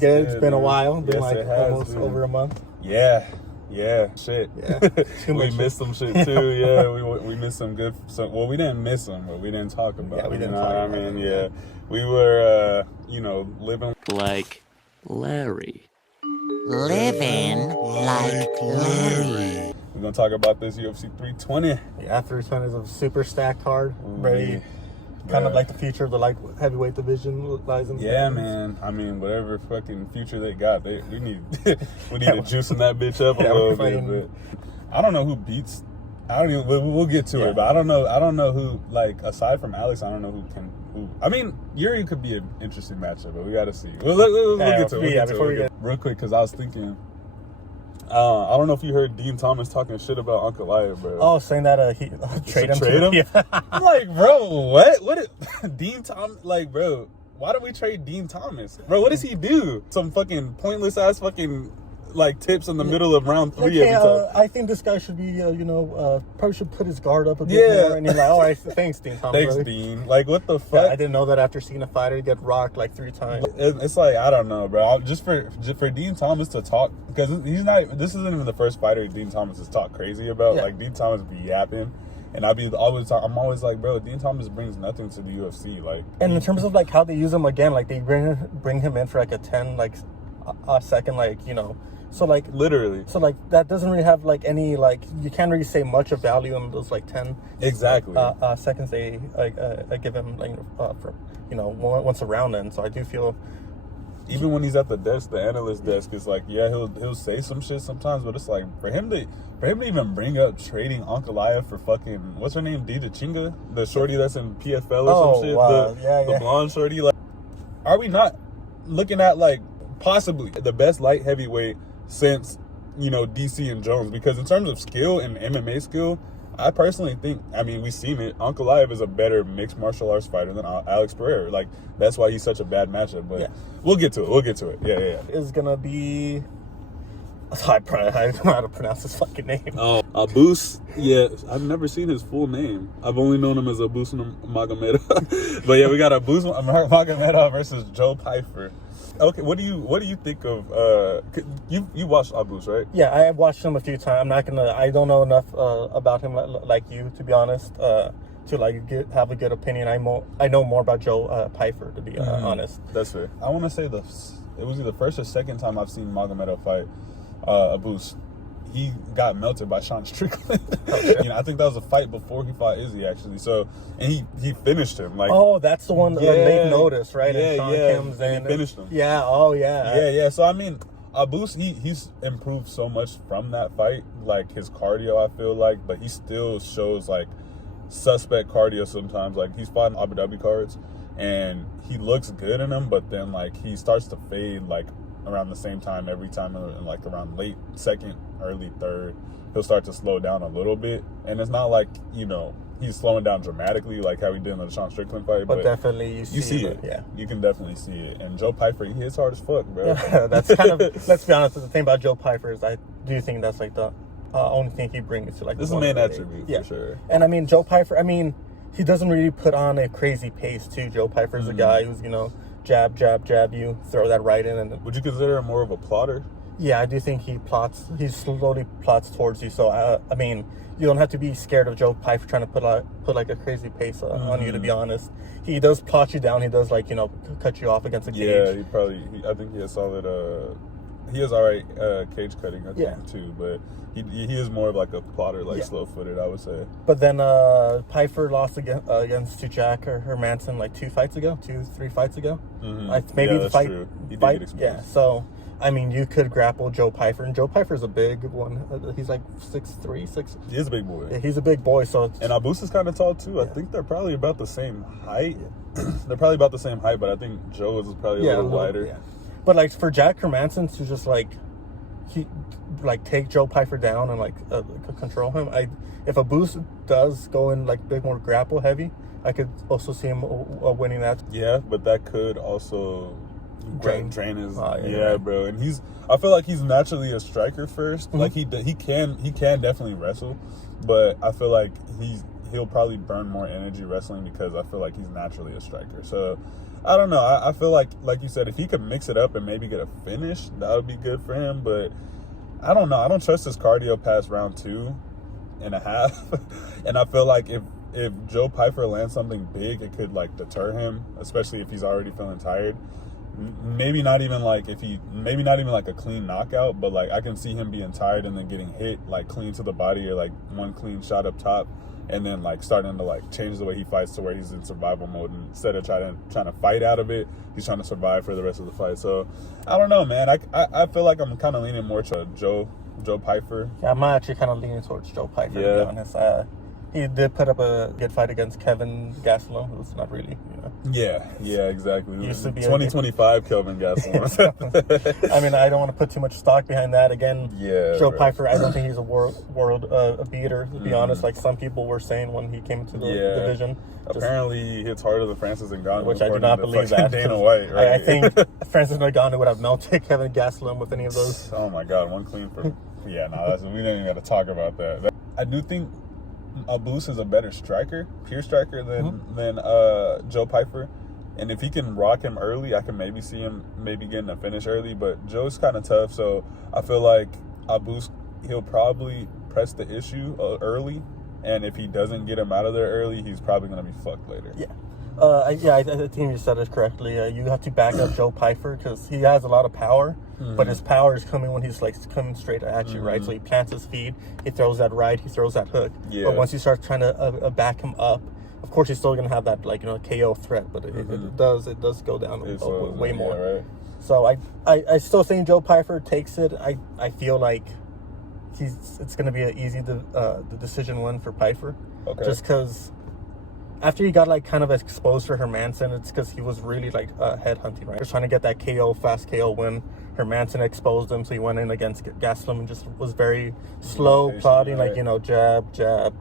Good. It's been a man. while. Been Yes, like it has, almost dude. over a month. Yeah, shit. Yeah. We missed some shit too. Yeah, we missed some good. Well, we didn't miss them, but we didn't talk about. Yeah, we didn't them, talk I about mean, them, yeah, we were, living. Like Larry. Living like Larry. We're gonna talk about this UFC 320. Yeah, 320 is a super stacked card. Very kind of Yeah. like the future of the light heavyweight division lies in. Yeah, man. I mean, whatever fucking future they got, we need we need to juicing that bitch up a little bit. But I don't know who beats. I don't even. We'll get to it, but I don't know who, like, aside from Alex. I don't know who. I mean, Yuri could be an interesting matchup, but we got to see. We'll get to it. Real quick, because I was thinking. I don't know if you heard Dean Thomas talking shit about Uncle Liar, bro. Oh, saying that he trade him. Yeah. I'm like, bro, what? Dean Thomas, like, bro, why do we trade Dean Thomas, bro? What does he do? Some fucking pointless ass fucking like tips in the middle of round 3 every time. I think this guy should be, probably should put his guard up a bit more. And you're like, all right, thanks, Dean Thomas. Thanks, Dean. Like, what the fuck? Yeah, I didn't know that after seeing a fighter get rocked like 3 times. It's like, I don't know, bro. Just for Dean Thomas to talk, because he's not. This isn't even the first fighter Dean Thomas has talked crazy about. Yeah. Like, Dean Thomas be yapping. And I'm always like, bro, Dean Thomas brings nothing to the UFC. Like, and in terms of like how they use him again, like they bring him in for like a 10 like a second, like, so like literally. So like that doesn't really have like any, like, you can't really say much of value in those like 10 exactly seconds they give him, like, for once a round. And so I do feel, even when he's at the desk, the analyst desk, is like, yeah, he'll say some shit sometimes, but it's like for him to even bring up trading Ankalaev for fucking, what's her name, Dita Chinga, the shorty that's in PFL or some shit, the blonde shorty. Like, are we not looking at, like, possibly the best light heavyweight since, DC and Jones? Because in terms of skill and MMA skill, I personally think, I mean, we've seen it, Ankalaev is a better mixed martial arts fighter than Alex Pereira. Like, that's why he's such a bad matchup. But we'll get to it. Yeah. Is gonna be, I don't know how to pronounce his fucking name. Oh, Abus. Yeah, I've never seen his full name. I've only known him as Abus Magomedov. But yeah, we got Abus Magomedov versus Joe Pyfer. Okay, what do you think of you watched Abus, right? Yeah, I have watched him a few times. I don't know enough about him like you, to be honest, to like have a good opinion. I know more about Joe Pyfer, to be honest. That's fair. I want to say it was either first or second time I've seen Magomedov fight Abus. He got melted by Sean Strickland. I think that was a fight before he fought Izzy, actually. So, and he finished him. Like, oh, that's the one, late notice, right? Yeah, and Sean and he finished him. Yeah. Oh, yeah. Yeah. So I mean, Abus, he's improved so much from that fight. Like, his cardio, I feel like, but he still shows like suspect cardio sometimes. Like, he's fought in Abu Dhabi cards, and he looks good in them, but then like he starts to fade like around the same time every time, and like around late second, early third, he'll start to slow down a little bit. And it's not like, he's slowing down dramatically like how he did in the Sean Strickland fight, but definitely you see it. Yeah, you can definitely see it. And Joe Pyfer, he hits hard as fuck, bro. Yeah, that's kind of, let's be honest, the thing about Joe Pyfer is I do think that's like the only thing he brings to like this is a main attribute for sure. And I mean, Joe Pyfer, he doesn't really put on a crazy pace too. Joe Pyfer's a guy who's, jab, you throw that right in. And would you consider him more of a plotter? Yeah, I do think he slowly plots towards you. So, you don't have to be scared of Joe Pyfer trying to put like a crazy pace on you, to be honest. He does plot you down. He does, like, cut you off against the cage. Yeah, I think he has solid, he has alright cage cutting, I think, too. But he is more of like a plotter, like slow-footed, I would say. But then Pyfer lost against to Jack Hermanson like 3 fights ago. Mm-hmm. Maybe the fight. True. He did get exposed. Yeah, so you could grapple Joe Pyfer, and Joe Pyfer's a big one. He's like 6'3". He is a big boy. Yeah, he's a big boy. So and Abus is kind of tall too. I think they're probably about the same height. They're probably about the same height, but I think Joe is probably a little wider. Yeah. But like for Jack Hermanson to just take Joe Pyfer down and control him, if Abus does go in like big more grapple heavy, I could also see him winning that. Yeah, but that could also drain his bro. And I feel like he's naturally a striker first. Mm-hmm. Like he can definitely wrestle, but I feel like he'll probably burn more energy wrestling because I feel like he's naturally a striker. So I don't know. I feel like you said, if he could mix it up and maybe get a finish, that would be good for him. But I don't know. I don't trust his cardio past round 2.5. And I feel like if Joe Pyfer lands something big, it could like deter him, especially if he's already feeling tired. Maybe not even like a clean knockout, but like I can see him being tired and then getting hit like clean to the body, or like one clean shot up top, and then like starting to like change the way he fights to where he's in survival mode, and instead of trying to fight out of it, he's trying to survive for the rest of the fight. So I don't know, man. I feel like I'm kind of leaning more to Joe Pyfer. Yeah, I'm actually kind of leaning towards Joe Pyfer, to be honest. He did put up a good fight against Kevin Gastelum, who's not really, Yeah, exactly. Used to be 2025 Kelvin Gastelum. I mean, I don't want to put too much stock behind that. Again, Joe Pyfer, I don't think he's a world beater, to be honest. Like some people were saying when he came to the division. Apparently, he hits harder than Francis Ngannou, which I do not believe that. Dana White, right? I think Francis Ngannou would have melted Kevin Gastelum with any of those. Oh my God, one clean for... we didn't even got to talk about that. I do think Abus is a better pure striker than Joe Pyfer, and if he can rock him early, I can maybe see him getting a finish early. But Joe's kind of tough, so I feel like Abus, he'll probably press the issue early, and if he doesn't get him out of there early, he's probably gonna be fucked later. I think you said it correctly. You have to back up Joe Pyfer because he has a lot of power, but his power is coming when he's like coming straight at you, right? So he plants his feet, he throws that right, he throws that hook. But once you start trying to back him up, of course he's still gonna have that KO threat, but it does go down way more. Right. So I still think Joe Pyfer takes it. I feel like it's gonna be an easy the decision win for Pyfer, just because. After he got like kind of exposed for Hermanson, it's because he was really like headhunting, right? He was trying to get that fast KO win. Hermanson exposed him, so he went in against Gastelum and just was very slow, plodding, right? Like, jab,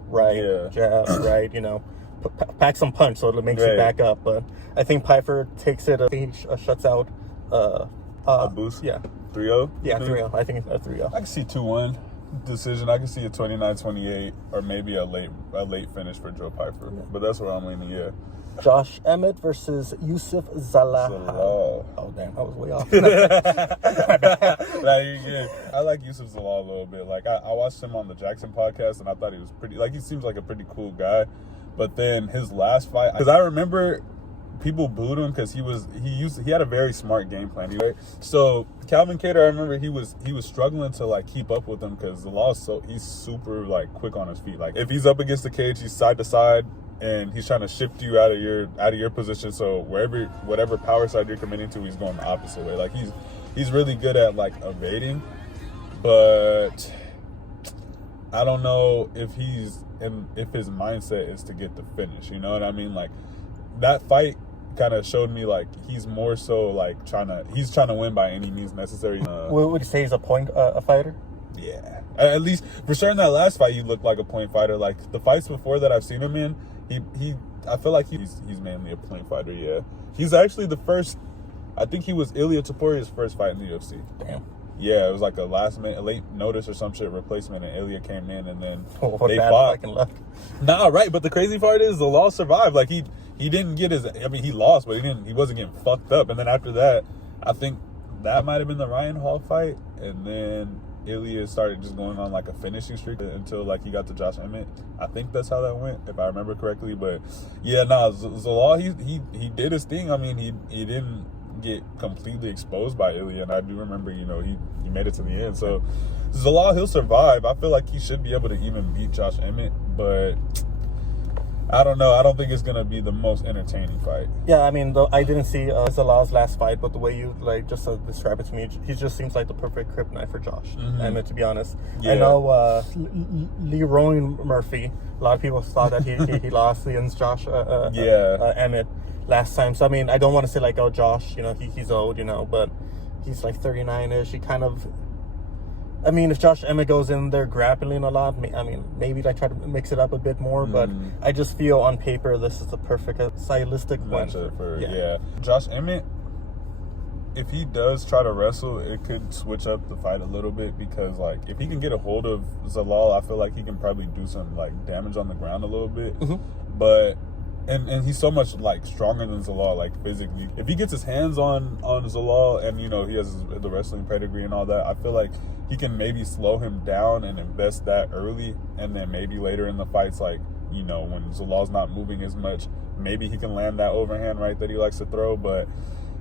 right, jab, right, pack some punch so it makes you back up. But I think Pyfer takes it, he shuts out a boost? Yeah. 3-0? Yeah, 3-0. I think it's 3-0. I can see 2-1 decision. I can see a 29-28 or maybe a late finish for Joe Pyfer. But that's where I'm leaning, Josh Emmett versus Yusuf Zalal. Oh, damn. I was way off. Nah, you're good. I like Yusuf Zalal a little bit. Like, I watched him on the Jackson podcast, and I thought he was pretty... Like, he seems like a pretty cool guy. But then his last fight... Because I remember... people booed him because he had a very smart game plan. Right? So Calvin Kattar, I remember he was struggling to like keep up with him because he's super like quick on his feet. Like if he's up against the cage, he's side to side and he's trying to shift you out of your position. So whatever power side you're committing to, he's going the opposite way. Like he's really good at like evading, but I don't know if his mindset is to get the finish. You know what I mean? Like that fight kind of showed me like he's more so like trying to win by any means necessary. Would you say he's a fighter? Yeah, at least for sure in that last fight, he looked like a point fighter. Like the fights before that I've seen him in, I feel like he's mainly a point fighter. Yeah, he's actually the first. I think he was Ilia Toporia's first fight in the UFC. Damn. Yeah, it was like a late notice or some shit replacement, and Ilia came in, and then they bad fought. Fucking luck. Nah, right. But the crazy part is the law survived. Like he didn't get his. I mean, he lost, but he wasn't getting fucked up. And then after that, I think that might have been the Ryan Hall fight, and then Ilia started just going on like a finishing streak until like he got to Josh Emmett. I think that's how that went, if I remember correctly. But yeah, Zalal, he did his thing. I mean, he didn't get completely exposed by Ilia, and I do remember, he made it to the end. So Zalal, he'll survive. I feel like he should be able to even beat Josh Emmett, but I don't know. I don't think it's gonna be the most entertaining fight. Yeah, I mean, I didn't see Zalal's last fight, but the way you like just describe it to me, he just seems like the perfect kryptonite for Josh. Emmett, to be honest. Yeah. I know Leroy Murphy. A lot of people thought that he lost against Josh Emmett last time. So I mean, I don't want to say like, oh, Josh, he's old, but he's like 39ish. He kind of. I mean, if Josh Emmett goes in there grappling a lot, I mean, maybe like try to mix it up a bit more. But I just feel on paper this is the perfect stylistic one. Yeah. Josh Emmett, if he does try to wrestle, it could switch up the fight a little bit because like if he can get a hold of Zalal, I feel like he can probably do some like damage on the ground a little bit. But and he's so much like stronger than Zalal, like physically. If he gets his hands on Zalal, and you know he has the wrestling pedigree and all that, I feel like he can maybe slow him down and invest that early, and then maybe later in the fights, like, you know, when Zalal's not moving as much, maybe he can land that overhand right that he likes to throw. But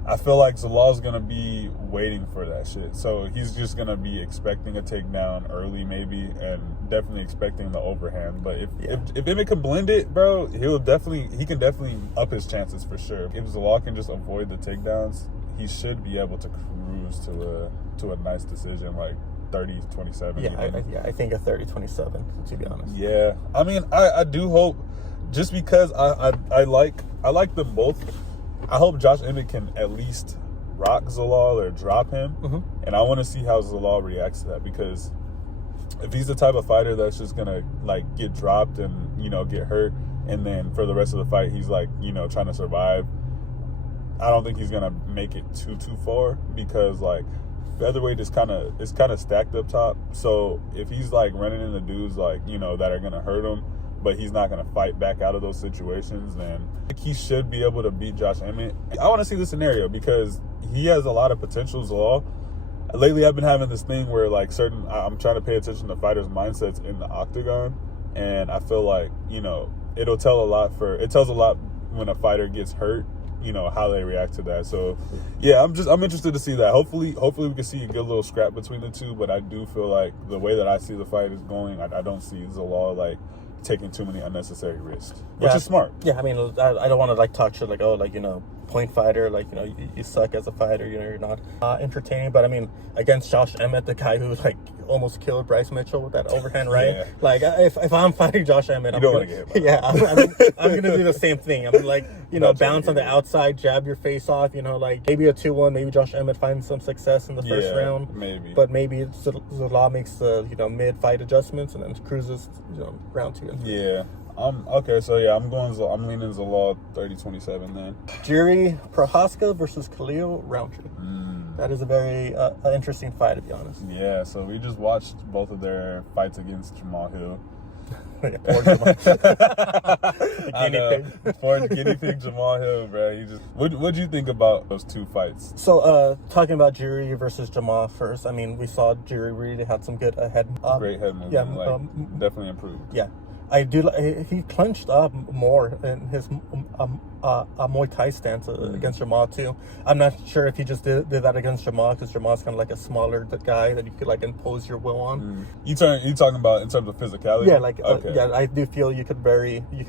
I feel like Zalal's gonna be waiting for that shit. So he's just gonna be expecting a takedown early, maybe, and definitely expecting the overhand. But if Emmett can blend it, bro, he can definitely up his chances for sure. If Zalal can just avoid the takedowns, he should be able to cruise to a nice decision, like 30-27. I think a 30-27, to be honest. Yeah, I mean, I do hope, just because I like them both. I hope Josh Emmett can at least rock Zalal or drop him, and I want to see how Zalal reacts to that, because if he's the type of fighter that's just gonna like get dropped and, you know, get hurt, and then for the rest of the fight he's like, you know, trying to survive, I don't think he's gonna make it too far, because like featherweight is kind of stacked up top. So if he's like running into dudes like, you know, that are gonna hurt him, but he's not going to fight back out of those situations, then he should be able to beat Josh Emmett. I want to see the scenario, because he has a lot of potential as well. Lately, I've been having this thing where like I'm trying to pay attention to fighters' mindsets in the octagon, and I feel like, you know, it tells a lot when a fighter gets hurt, you know, how they react to that. So yeah, I'm interested to see that. Hopefully we can see a good little scrap between the two, but I do feel like the way that I see the fight is going, I don't see Zalal like taking too many unnecessary risks, which is smart. Yeah, I mean, I don't want to like talk shit like, oh, like, you know, point fighter, like, you know, you suck as a fighter, you know, you're not entertaining. But I mean, against Josh Emmett, the guy who like almost killed Bryce Mitchell with that overhand right, Yeah. Like if I'm fighting Josh Emmett, You don't want to get hit by I'm gonna do the same thing. I'm gonna, like, you know, bounce on the outside, jab your face off, you know, like maybe a 2-1, maybe Josh Emmett finds some success in the first round, but maybe Zalal makes the, you know, mid-fight adjustments and then cruises, you know, round 2 and 3. Yeah. Okay, so yeah, I'm leaning Zalal 30-27 then. Jiri Prohaska versus Khalil Roundtree. That is a very interesting fight, to be honest. Yeah, so we just watched both of their fights against Jamal Hill. Poor Jamal. Poor guinea pig Jamal Hill, bro. What'd you think about those two fights? So, talking about Jiri versus Jamal first, I mean, we saw Jiri really had some good head. Great head movement. Yeah, definitely improved. Yeah. I do. He clenched up more in his Muay Thai stance against Jamal too. I'm not sure if he just did that against Jamal, because Jamal's kind of like a smaller guy that you could like impose your will on. You talking about in terms of physicality? Yeah, like okay. Yeah, I do feel you can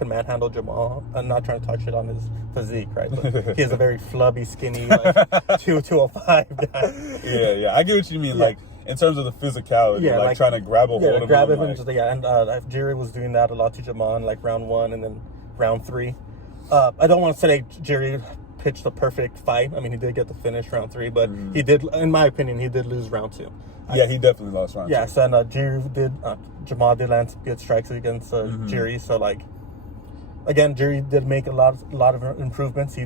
manhandle Jamal. I'm not trying to talk shit on his physique, right? But he has a very flubby, skinny, like 205 guy. Yeah, I get what you mean. Yeah. Like, in terms of the physicality, like trying to grab a hold of him. Grab him, and Jiri was doing that a lot to Jamal in like round 1 and then round 3. I don't want to say Jiri pitched the perfect fight. I mean, he did get the finish round 3, but he did, in my opinion, he did lose round 2. Yeah, he definitely lost round 2. Yeah, so Jamal did land some good strikes against Jiri. So like, again, Jiri did make a lot of improvements. He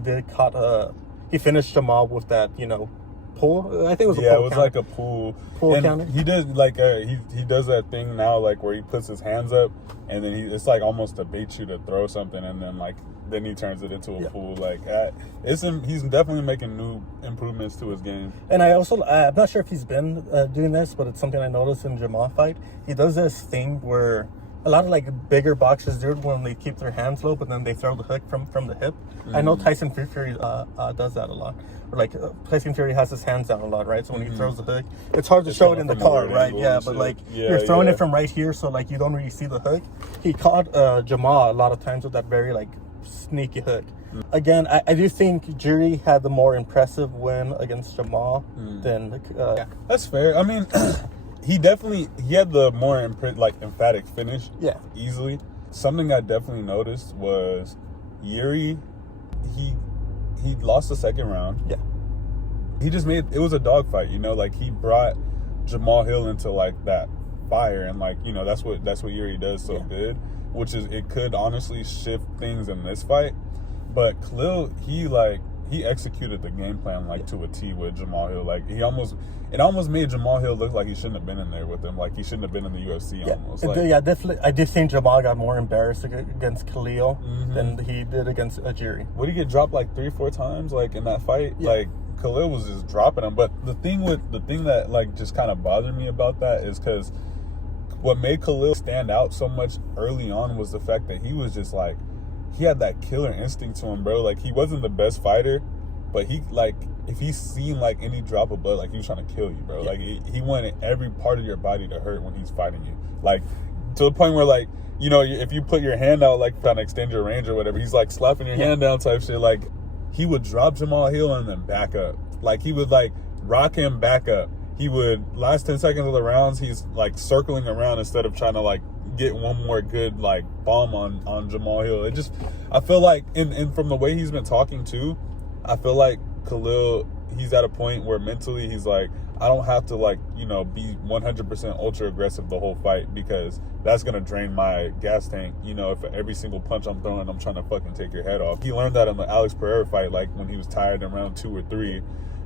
finished Jamal with that, you know, pull. I think it was a pull. Yeah, it was like a pull counter. He did like he does that thing now, like where he puts his hands up and then it's like almost to bait you to throw something, and then he turns it into a pull. Like he's definitely making new improvements to his game. And I'm not sure if he's been doing this, but it's something I noticed in Jamal fight. He does this thing where a lot of like bigger boxers do it when they keep their hands low, but then they throw the hook from the hip. I know Tyson Fury does that a lot. Or like Tyson Fury has his hands down a lot, right? So when he throws the hook, it's hard to show it in the car, right? Yeah, but like you're throwing it from right here, so like you don't really see the hook. He caught Jamal a lot of times with that very like sneaky hook. Again, I do think Jiri had the more impressive win against Jamal than that's fair. I mean, he had the more emphatic finish. Yeah, easily. Something I definitely noticed was Jiri. He lost the second round. Yeah. He just it was a dogfight, you know, like he brought Jamal Hill into like that fire, and like, you know, that's what Jiri does so good, which is it could honestly shift things in this fight. But Khalil, he he executed the game plan like to a T with Jamal Hill. Like it almost made Jamal Hill look like he shouldn't have been in there with him. Like he shouldn't have been in the UFC almost. Like, yeah, definitely. I do think Jamal got more embarrassed against Khalil than he did against Jiri. Would he get dropped like 3-4 times like in that fight? Yeah. Like Khalil was just dropping him. But the thing that like just kind of bothered me about that is because what made Khalil stand out so much early on was the fact that he was just like, he had that killer instinct to him, bro. Like he wasn't the best fighter, but he like, if he seen like any drop of blood, like he was trying to kill you, bro. Like he wanted every part of your body to hurt when he's fighting you. Like to the point where like, you know, if you put your hand out like trying to extend your range or whatever, he's like slapping your hand down type shit. Like he would drop Jamal Hill and then back up. Like he would like rock him back up. He would, last 10 seconds of the rounds, he's like circling around instead of trying to like get one more good like bomb on Jamal Hill. It just, I feel like, and from the way he's been talking too, I feel like Khalil, he's at a point where mentally he's like, I don't have to like, you know, be 100% ultra aggressive the whole fight because that's going to drain my gas tank. You know, if every single punch I'm throwing, I'm trying to fucking take your head off. He learned that in the Alex Pereira fight, like when he was tired in round 2 or 3.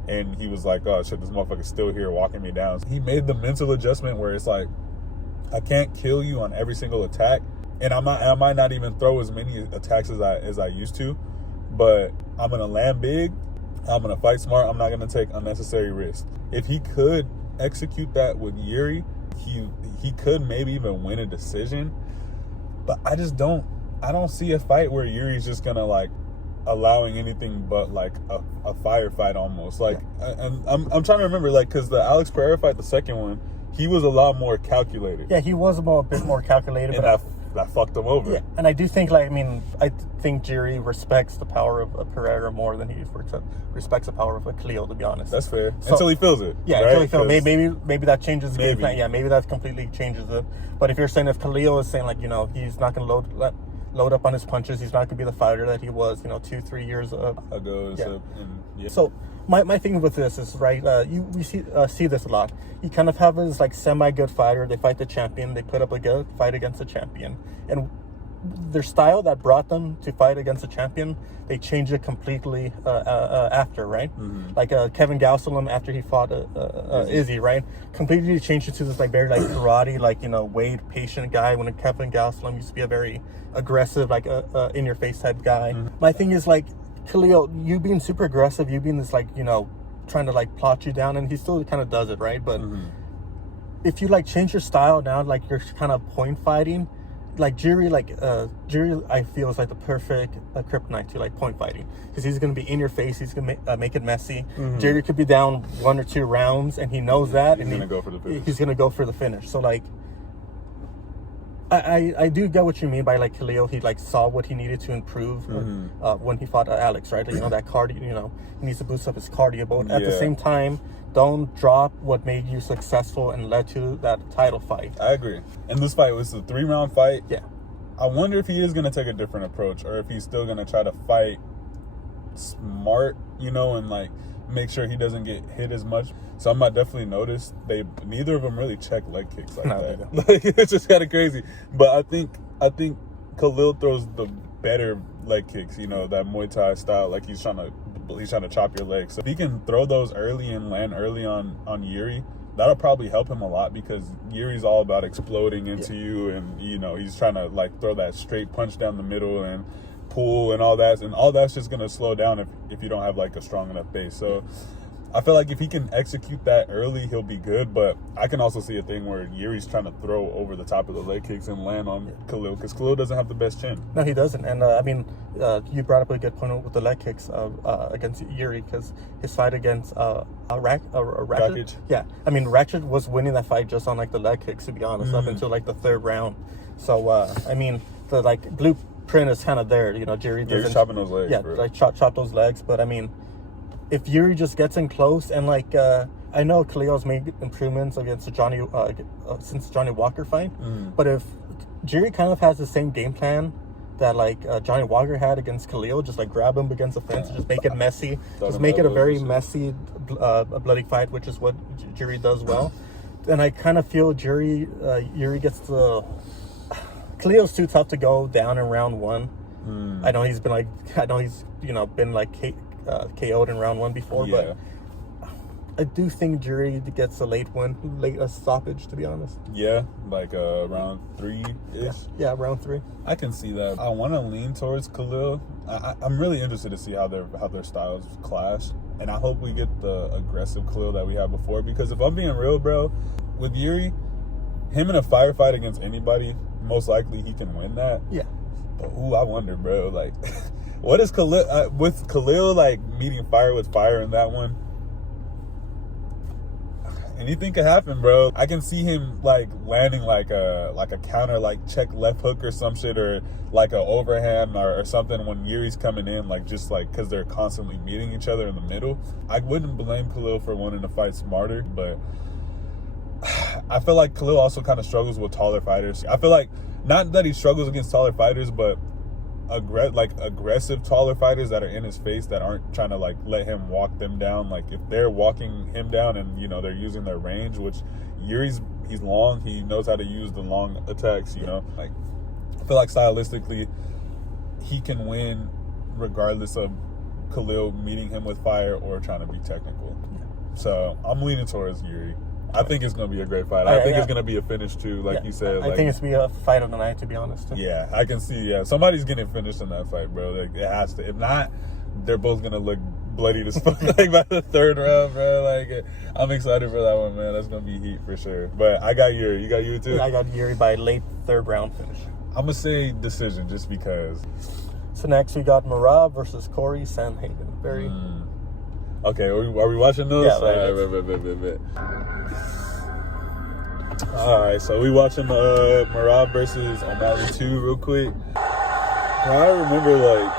And he was like, oh shit, this motherfucker's still here walking me down. He made the mental adjustment where it's like, I can't kill you on every single attack. And I might not even throw as many attacks as I used to, but I'm going to land big. I'm going to fight smart. I'm not going to take unnecessary risks. If he could execute that with Yuri, he could maybe even win a decision. But I don't see a fight where Yuri's just going to like, allowing anything but like a firefight almost. Like and I'm trying to remember, like, because the Alex Pereira fight, the second one, he was a lot more calculated. Yeah, he was a bit more calculated. And that fucked him over. Yeah, and I do think, like, I mean, I think Jiri respects the power of Pereira more than he respects the power of Khalil, to be honest. That's fair. So, until he feels it. Yeah, right? until he feels it. Maybe that changes the game plan. Yeah, maybe that completely changes it. But if you're saying, if Khalil is saying, like, you know, he's not going to load up on his punches, he's not going to be the fighter that he was, you know, 2-3 years ago. Yeah. So my thing with this is, right, we see this a lot. You kind of have this like semi-good fighter, they fight the champion, they put up a good fight against the champion, and their style that brought them to fight against the champion, they change it completely after, right? Like Kevin Gastelum after he fought Izzy, right? Completely changed it to this like very like karate, like, you know, Wade patient guy, when Kevin Gastelum used to be a very aggressive, like in your face type guy. My thing is, like, Khalil, you being super aggressive, you being this, like, you know, trying to like plot you down, and he still kind of does it, right? But if you like change your style now, like you're kind of point fighting, like Jiri, I feel is like the perfect kryptonite to like point fighting, because he's going to be in your face, he's going to make it messy. Jiri could be down 1 or 2 rounds, and he knows that, and he's going to go for the finish. So like, I do get what you mean by like Khalil. He like saw what he needed to improve when he fought Alex, right? Like, you know, that cardio, you know, he needs to boost up his cardio, but at the same time, don't drop what made you successful and led to that title fight. I agree. And this fight was a 3-round fight. Yeah. I wonder if he is going to take a different approach, or if he's still going to try to fight smart, you know, and like make sure he doesn't get hit as much. So I might definitely notice neither of them really check leg kicks like that. Like, it's just kind of crazy. But I think Khalil throws the better leg kicks, you know, that Muay Thai style, like he's trying to chop your legs. So if he can throw those early and land early on Yuri, that'll probably help him a lot, because Yuri's all about exploding into you, and, you know, he's trying to like throw that straight punch down the middle and pull and all that, and all that's just gonna slow down if you don't have like a strong enough base. So I feel like if he can execute that early, he'll be good. But I can also see a thing where Yuri's trying to throw over the top of the leg kicks and land on Khalil, because Khalil doesn't have the best chin. No, he doesn't. And I mean, you brought up a good point with the leg kicks against Yuri, because his fight against Ratchet. Yeah, I mean, Ratchet was winning that fight just on like the leg kicks, to be honest, up until like the 3rd round. So I mean, the like blueprint is kind of there. You know, Yuri doesn't. He's chopping those legs. Yeah, bro. like chop those legs. But I mean, if Yuri just gets in close, and like I know Khalil's made improvements against since Johnny Walker fight, but if Yuri kind of has the same game plan that like Johnny Walker had against Khalil, just like grab him against the fence, just make it messy, just make it a very messy, bloody fight, which is what Yuri does well. And I kind of feel Yuri gets the Khalil's too tough to go down in round 1. I know he's been like, you know, been like KO'd in round 1 before, but I do think Jury gets a late stoppage, to be honest. Yeah, like round 3-ish. Yeah, round 3. I can see that. I want to lean towards Khalil. I'm really interested to see how their styles clash, and I hope we get the aggressive Khalil that we had before. Because if I'm being real, bro, with Yuri, him in a firefight against anybody, most likely he can win that. Yeah. But I wonder, bro. Like, what is Khalil with Khalil like meeting fire with fire in that one? Anything could happen, bro. I can see him like landing like a counter, like check left hook or some shit, or like a overhand or something when Yuri's coming in, like just like because they're constantly meeting each other in the middle. I wouldn't blame Khalil for wanting to fight smarter, but I feel like Khalil also kind of struggles with taller fighters. I feel like not that he struggles against taller fighters, but aggressive taller fighters that are in his face that aren't trying to like let him walk them down. Like if they're walking him down and they're using their range, which he's long, he knows how to use the long attacks. Like I feel like stylistically he can win regardless of Khalil meeting him with fire or trying to be technical. So I'm leaning towards Yuri. I think it's going to be a great fight. I think it's going to be a finish too, like you said. I think it's going to be a fight of the night, to be honest. Yeah, I can see. Yeah, somebody's getting finished in that fight, bro. Like, it has to. If not, they're both going to look bloody as fuck like by the 3rd round, bro. Like, I'm excited for that one, man. That's going to be heat for sure. But I got Yuri. You got Yuri too? I got Yuri by late 3rd round finish. I'm going to say decision just because. So next we got Merab versus Corey Sandhagen. Very... Okay, are we watching those? Yeah, right. Alright, so we watching Merab versus O'Malley 2 real quick. I remember, like...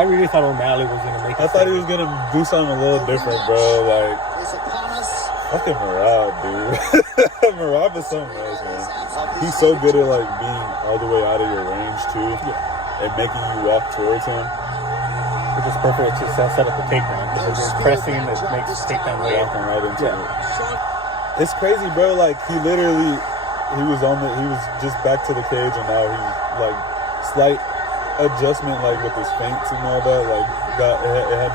I really thought O'Malley was going to make it. I thought he was going to do something a little different, bro. Like, fucking Merab, dude. Merab is something else, man. He's so good at, like, being all the way out of your range, too. And making you walk towards him. Which is perfect to set up the takedown. Because you're pressing, it makes the takedown way walking right into it. It's crazy, bro. Like he was just back to the cage, and now he's like slight adjustment, like with his feints and all that. Like it had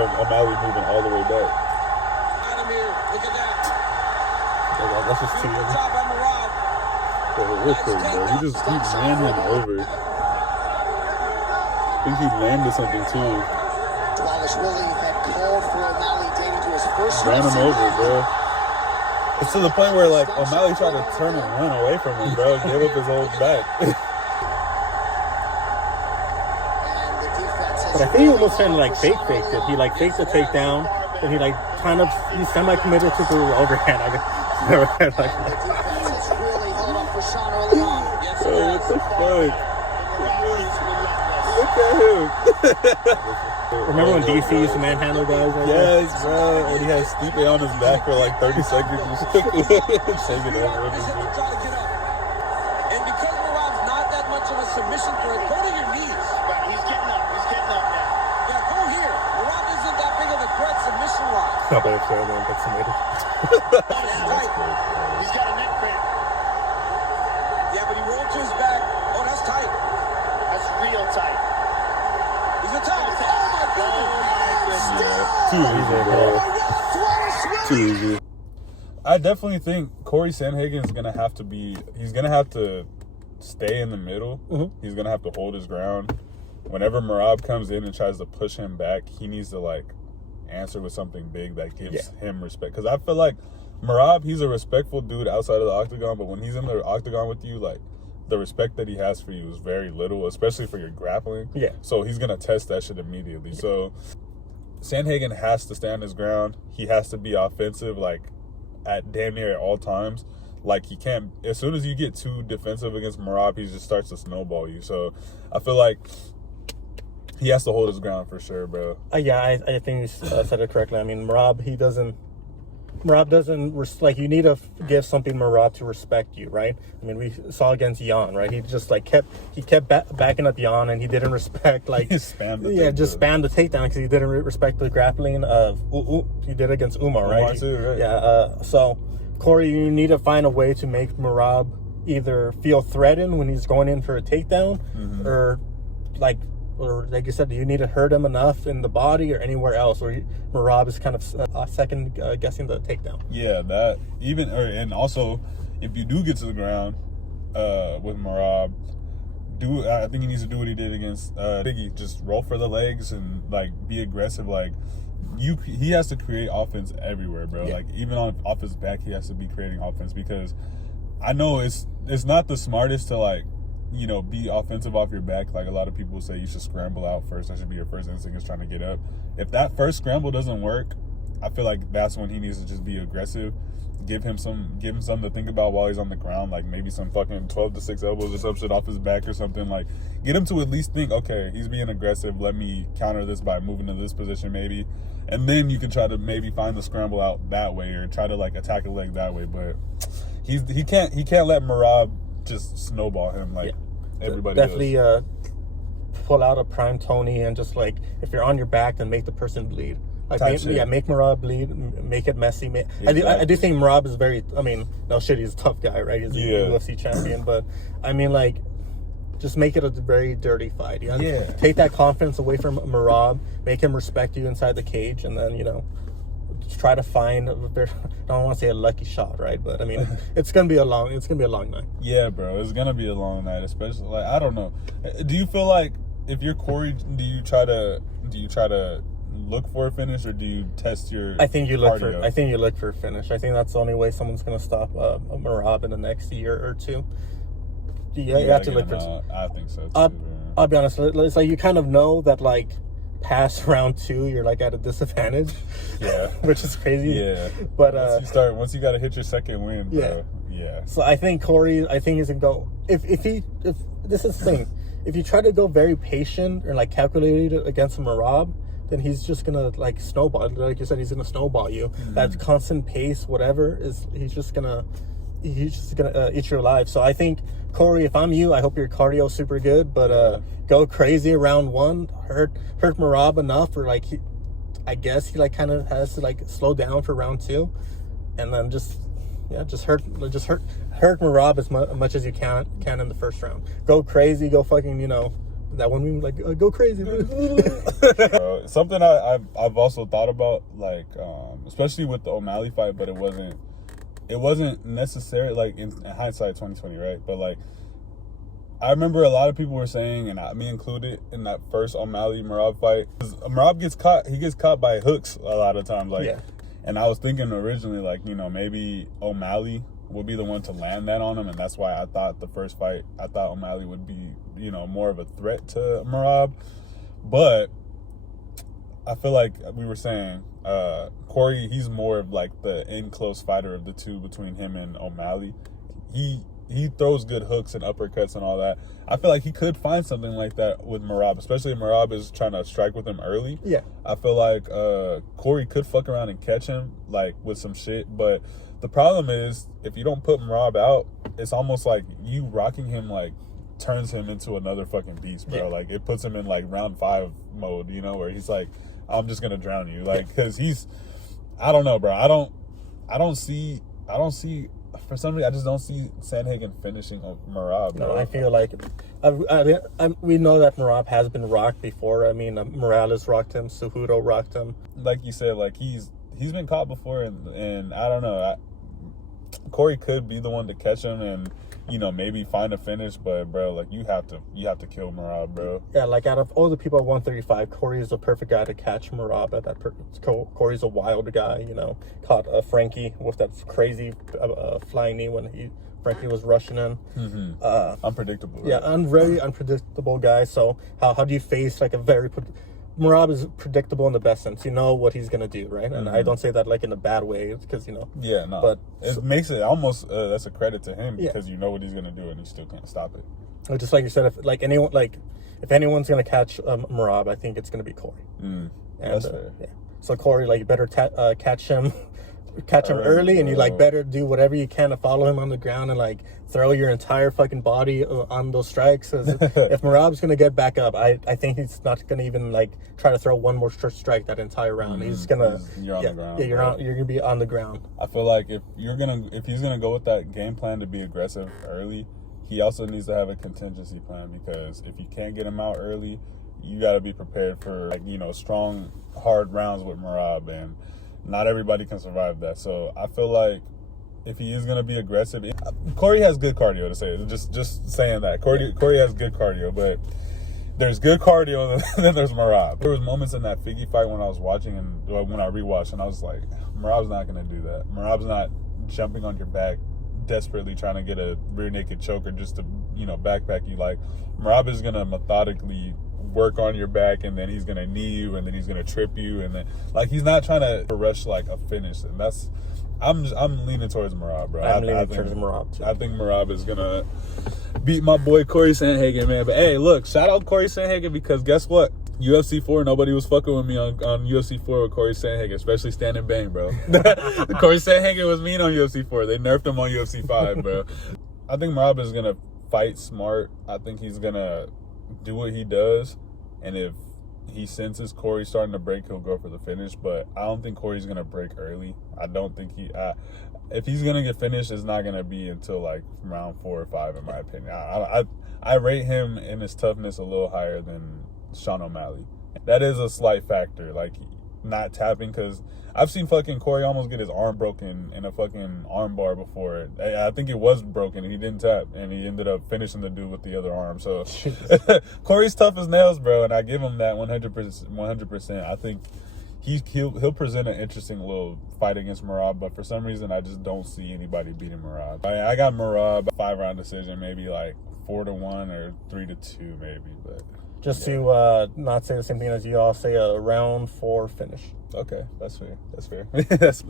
O'Malley moving all the way back. Look at that. That's just too easy. Real quick, bro. He ran him over. I think he landed something too. Ran him over, bro. It's to the point where like O'Malley tried to turn and run away from him, bro. Gave up his whole back. But I think he almost kind of like faked it. He like faked the takedown, and he like he's semi-committed to the overhand. I guess. Like, bro, what the fuck? Look at him. Remember when DC used to manhandle guys like that? Yes, bro. And he had Stipe on his back for like 30 seconds. Taking over. And because Merab's not that much of a submission threat, go to your knees. Right, he's getting up now. Yeah, go here. Merab isn't that big of a threat submission-wise. Not bad if they're going to get submitted. He's got a neck cramp. Yeah, but he rolled to his back. Oh, that's tight. That's real tight. He's a tight. Too easy. I definitely think Corey Sandhagen is gonna have to stay in the middle. Mm-hmm. He's gonna have to hold his ground. Whenever Merab comes in and tries to push him back, he needs to like answer with something big that gives him respect. Because I feel like Merab, he's a respectful dude outside of the octagon, but when he's in the octagon with you, like the respect that he has for you is very little, especially for your grappling. Yeah. So he's gonna test that shit immediately. Yeah. So Sandhagen has to stand his ground. He has to be offensive, like at damn near at all times. Like he can't. As soon as you get too defensive against Merab, he just starts to snowball you. So I feel like he has to hold his ground for sure, bro. I think you said it correctly. I mean, Merab doesn't like, you need to give something Merab to respect you, right? I mean, we saw against Jan, right? He just like kept backing up Jan, and he didn't respect like spammed the spammed the takedown because he didn't respect the grappling of he did against Umar, right? Umar too, right? Yeah. So Corey, you need to find a way to make Merab either feel threatened when he's going in for a takedown, or like or like you said, do you need to hurt him enough in the body or anywhere else? Or Merab is kind of second guessing the takedown. Yeah, that even, and also if you do get to the ground with Merab, I think he needs to do what he did against Biggie. Just roll for the legs and like be aggressive. Like he has to create offense everywhere, bro. Yeah. Like even off his back, he has to be creating offense, because I know it's not the smartest to like, you know, be offensive off your back. Like a lot of people say you should scramble out first. That should be your first instinct, is trying to get up. If that first scramble doesn't work, I feel like that's when he needs to just be aggressive. Give him something to think about while he's on the ground, like maybe some fucking 12 to 6 elbows or some shit off his back or something. Like get him to at least think, okay, he's being aggressive, let me counter this by moving to this position maybe, and then you can try to maybe find the scramble out that way, or try to like attack a leg that way. But he can't let Merab just snowball him like everybody definitely does. Pull out a prime Tony and just like, if you're on your back, then make the person bleed. Like make Merab bleed, make it messy. I do think Merab is very, I mean, no shit, he's a tough guy, right? He's a UFC champion, but I mean, like, just make it a very dirty fight. You know? Take that confidence away from Merab, make him respect you inside the cage, and then, you know, try to find I don't want to say a lucky shot, right? But I mean, it's gonna be a long night. Yeah, bro, it's gonna be a long night, especially like, I don't know. Do you feel like if you're Corey, do you try to look for a finish, or do you test your I think you look cardio? for a finish. I think that's the only way someone's gonna stop Merab in the next year or two. You have to look for. I think so too. I'll be honest, it's like you kind of know that like past round 2 you're like at a disadvantage. Yeah. Which is crazy. Yeah. But once you gotta hit your second win, bro. Yeah. So I think Corey, he's gonna go, if this is the thing, if you try to go very patient or like calculated against Merab, then he's just gonna like snowball. Like you said, he's gonna snowball you. Mm-hmm. That constant pace, whatever, he's just gonna eat you alive. So I think, Corey, if I'm you, I hope your cardio is super good, but go crazy around 1, hurt Merab enough, or like I guess he like kind of has to like slow down for round 2, and then just hurt Merab as much as you can in the first round. Go crazy, go fucking, you know, that one meme, like, go crazy, dude. Something I've also thought about, like, especially with the O'Malley fight, but it wasn't necessary, like, in hindsight 2020, right? But like, I remember a lot of people were saying, and me included, in that first O'Malley Merab fight, Merab gets caught by hooks a lot of times, like, and I was thinking originally, like, you know, maybe O'Malley would be the one to land that on him, and that's why I thought the first fight, O'Malley would be, you know, more of a threat to Merab. But I feel like we were saying, Corey, he's more of like the in-close fighter of the two between him and O'Malley. He throws good hooks and uppercuts and all that. I feel like he could find something like that with Merab, especially if Merab is trying to strike with him early. Yeah. I feel like Corey could fuck around and catch him, like, with some shit. But the problem is, if you don't put Merab out, it's almost like you rocking him, like, turns him into another fucking beast, bro. Like, it puts him in, like, round 5 mode, you know, where he's like, I'm just gonna drown you. Like, because I don't know, bro. I don't see, for some reason, I just don't see Sandhagen finishing Merab. No, I feel like we know that Merab has been rocked before. I mean, Morales rocked him, Cejudo rocked him. Like you said, like, he's been caught before, and I don't know. Corey could be the one to catch him and, you know, maybe find a finish, but bro, like, you have to kill Merab, bro. Yeah, like, out of all the people at 135, Corey is the perfect guy to catch Merab at that. Corey's a wild guy, you know. Caught Frankie with that crazy flying knee when Frankie was rushing in. Mm-hmm. Unpredictable. Right? Yeah, very unpredictable guy. So how do you face like a very Merab is predictable in the best sense. You know what he's gonna do, right? And I don't say that like in a bad way, because, you know. Yeah, no. But it makes it almost that's a credit to him, because you know what he's gonna do and you still can't stop it. Just like you said, if anyone's gonna catch Merab, I think it's gonna be Corey. That's fair. Yeah. So Corey, like, you better catch him early, and you like better do whatever you can to follow him on the ground and like throw your entire fucking body on those strikes. If Merab's gonna get back up, I think he's not gonna even like try to throw one more strike that entire round. He's gonna you're on the ground. Yeah, you're gonna be on the ground. I feel like if he's gonna go with that game plan to be aggressive early, he also needs to have a contingency plan, because if you can't get him out early, you got to be prepared for, like, you know, strong, hard rounds with Merab, and not everybody can survive that. So I feel like if he is going to be aggressive, Corey has good cardio, to say. Just saying that. Corey has good cardio, but there's good cardio and then there's Merab. There was moments in that Figgy fight when I was watching and when I rewatched, and I was like, Merab's not going to do that. Merab's not jumping on your back desperately trying to get a rear naked choke or just to, you know, backpack you. Like, Merab is going to methodically work on your back, and then he's going to knee you, and then he's going to trip you, and then, like, he's not trying to rush like a finish. And that's, I'm leaning towards Merab, bro. I'm leaning towards Merab too. I think Merab is gonna beat my boy Corey Sandhagen, man. But hey, look, shout out Corey Sandhagen, because guess what? UFC 4, nobody was fucking with me on UFC 4 with Corey Sandhagen, especially Stand and Bang, bro. Corey Sandhagen was mean on UFC 4. They nerfed him on UFC 5, bro. I think Merab is gonna fight smart. I think he's gonna do what he does, and if he senses Corey starting to break, he'll go for the finish. But I don't think Corey's gonna break early. I don't think if he's gonna get finished, it's not gonna be until like round 4 or 5, in my opinion. I rate him in his toughness a little higher than Sean O'Malley. That is a slight factor, like not tapping, because I've seen fucking Corey almost get his arm broken in a fucking arm bar before. I think it was broken and he didn't tap, and he ended up finishing the dude with the other arm. So Corey's tough as nails, bro, and I give him that 100%. I think he'll present an interesting little fight against Merab, but for some reason I just don't see anybody beating Merab. I got Merab 5-round decision, maybe like 4-1 or 3-2 maybe, but just to not say the same thing as you, I'll say a round 4 finish. Okay, that's fair. That's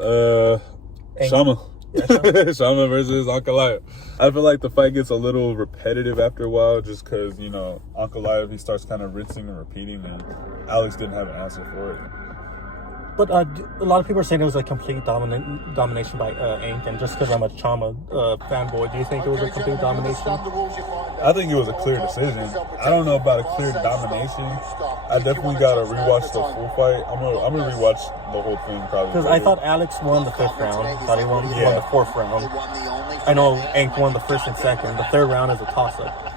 Shama. Yeah, Shama versus Ankalaev. I feel like the fight gets a little repetitive after a while, just because, you know, Ankalaev, he starts kind of rinsing and repeating, and Alex didn't have an answer for it. But a lot of people are saying it was a complete domination by Ank, and just because I'm a Chama fanboy, do you think it was a complete domination? I think it was a clear decision. I don't know about a clear domination. I definitely gotta rewatch the full fight. I'm gonna rewatch the whole thing probably. Because I thought Alex won the 5th round. Thought he won the 4th round. I know Ank won the 1st and 2nd. The 3rd round is a toss-up.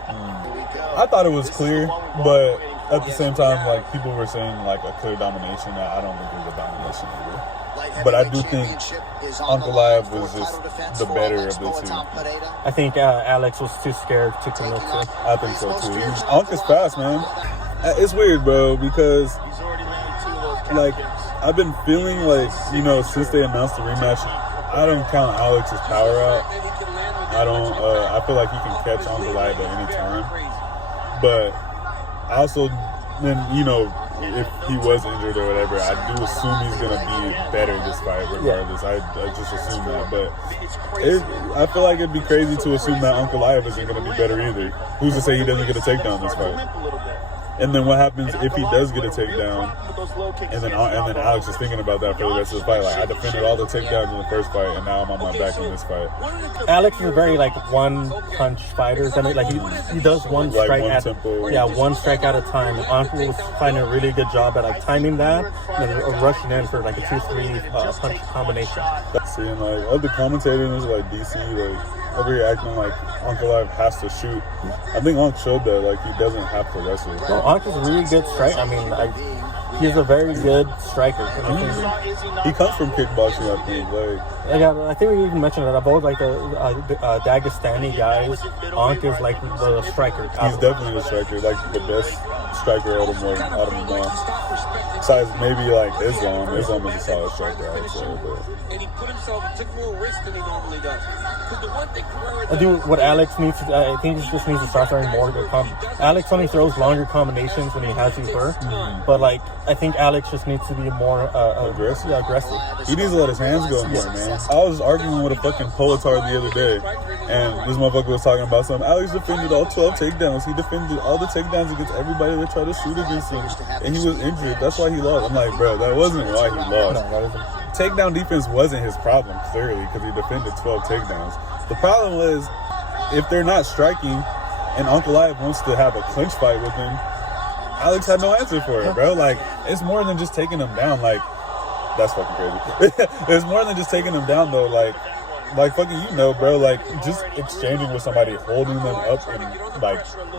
I thought it was clear, but at the same time, like, people were saying like a clear domination. I don't think it was a domination either. But I do think Ankalaev was just the better of the two. I think Alex was too scared to commit to. I think so too. Ank is fast, man. It's weird, bro, because like I've been feeling like, you know, since they announced the rematch, I don't count Alex's power out. I feel like he can catch Ankalaev at any time. But I also, then, you know, if he was injured or whatever, I do assume he's gonna be better this fight regardless. I just assume that, but I feel like it'd be crazy to assume that Ankalaev isn't gonna be better either. Who's to say he doesn't get a takedown this fight? And then what happens if he does get a takedown, and then Alex is thinking about that for the rest of the fight? Like, I defended all the takedowns in the first fight, and now I'm on my back in this fight. Alex is a very like one punch fighter. I mean, like he does one Like strike one at tempo. one strike at a time. And Ank was finding a really good job at like timing that and then rushing in for like a 2-3 punch combination. Seeing like all the commentators like DC like over here acting like Ankalaev has to shoot. I think Ank showed that like he doesn't have to wrestle. No, Ank is a really good striker. I mean, he's a very good striker. He comes from kickboxing, I think. I think we even mentioned that about like the Dagestani guys. Ank is like the striker. He's definitely the striker, like the best striker out of them all. Besides maybe like Islam. Islam is a solid striker, I would say. And he put himself, took more risks than he normally does. I do what Alex needs to. I think he just needs to start throwing more. Alex only throws longer combinations when he has you for, but like I think Alex just needs to be more aggressive. Yeah, aggressive. He needs to let his hands go more, man. I was arguing with a fucking poetard the other day, and this motherfucker was talking about something. Alex defended all 12 takedowns. He defended all the takedowns against everybody that tried to shoot against him, and he was injured. That's why he lost. I'm like, bro, that wasn't why he lost. No, that isn't. Takedown defense wasn't his problem, clearly, because he defended 12 takedowns. The problem was, if they're not striking, and Ankalaev wants to have a clinch fight with him, Alex had no answer for it, bro. Like, it's more than just taking him down. Like, that's fucking crazy. It's more than just taking him down, though. Like, like fucking, you know, bro, like just exchanging with somebody, holding them up and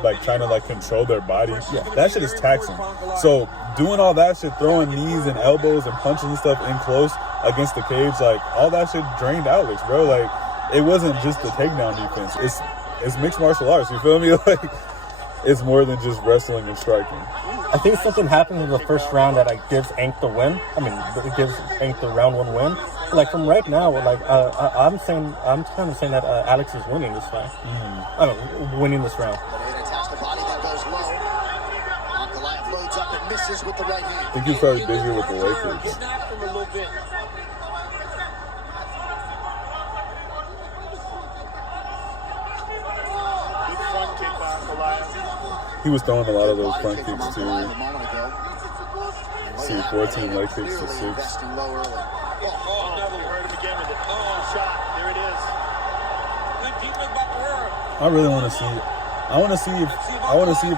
like trying to like control their body. Yeah. That shit is taxing. So doing all that shit, throwing knees and elbows and punches and stuff in close against the cage, like all that shit drained Alex, bro. Like it wasn't just the takedown defense. It's mixed martial arts. You feel me? Like it's more than just wrestling and striking. I think something happened in the first round that like gives Ank the win. I mean, it gives Ank the round 1 win. Like from right now, like I'm kind of saying that Alex is winning this fight. I don't know, winning this round. I think he's probably busier with the leg kicks. He was throwing a lot of those front kicks too. See, 14 leg kicks to 6. I really want to see. I want to see if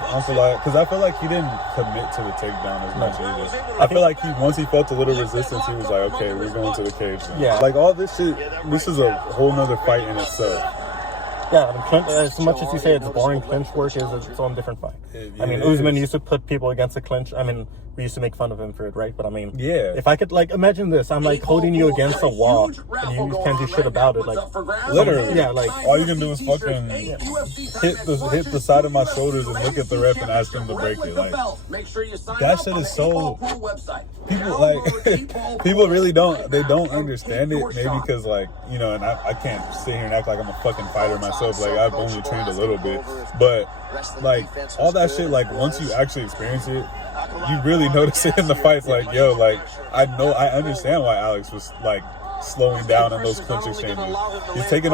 Ankalaev, because I feel like he didn't commit to the takedown as much either. I feel like once he felt a little resistance, he was like, okay, we're going to the cage now. Yeah. Like all this shit, this is a whole nother fight in itself. Yeah, I mean, as much as you say it's boring, clinch work is its own different fight. I mean, Usman used to put people against the clinch. I mean, we used to make fun of him for it, right? But I mean, yeah. If I could, like, imagine this. I'm, like, holding you against a wall, and you can't do shit about it. Like, literally. Yeah, like... all you can do is fucking hit the side of my shoulders and look at the ref and ask him to break it. Like, that shit is so... People, like... people really don't... They don't understand it. Maybe because, like, you know, and I can't sit here and act like I'm a fucking fighter myself. Like, I've only trained a little bit. But, like, all that shit, like, once you actually experience it, you really notice it in the fights. Like, yo, like, I understand why Alex was, like, slowing down in those clinch exchanges. He's taking